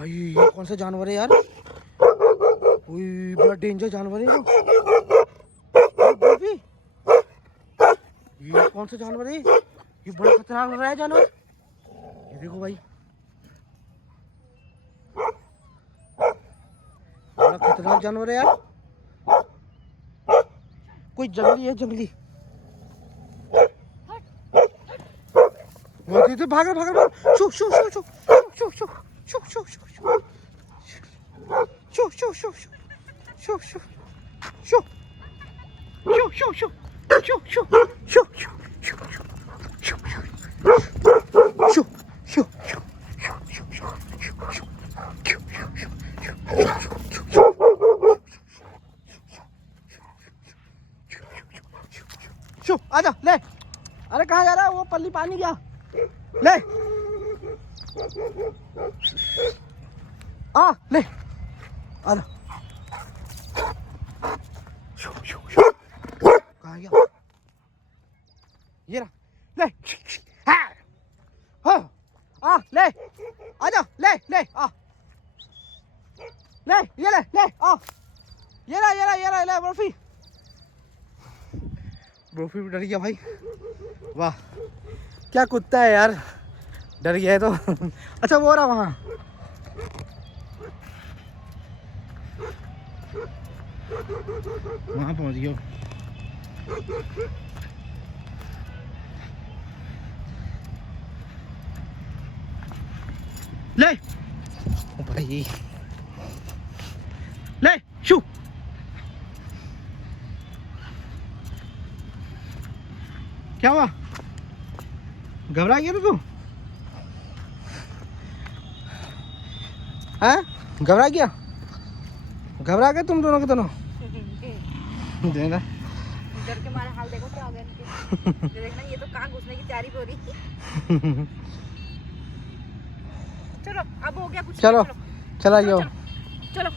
भाई ये कौन सा जानवर है यार? ओए बड़ा डेंजर जानवर है ये। ये कौन सा जानवर है? ये बड़ा खतरनाक लग रहा है जानवर। ये देखो भाई, बड़ा खतरनाक जानवर है यार। कोई जंगली है, जंगली। वो भाग रहा। Show show show show show show show show show show show show show show show show show show आजा ले। अरे कहाँ जा रहा है? वो पल्ली पानी गया ले। आ ले आजा। कहाँ गया? ये रहा ले। हाँ आ ले आजा ले ले आ ले ये ले ले आ ये रहा ले बर्फी। बर्फी भी डर गया भाई। वाह क्या कुत्ता है यार, डर गया है तो। अच्छा वो रहा वहाँ। वहाँ पहुँच गया। ले भाई ले शू। क्या हुआ? घबरा गया तू? हैं? घबरा गया? घबरा गए तुम दोनों के दोनों? देखना डर के मारे हाल देखो क्या हो गया इनके। देखना ये तो कहाँ घुसने की तैयारी हो रही। चलो अब हो गया कुछ। चलो चला जाओ। चलो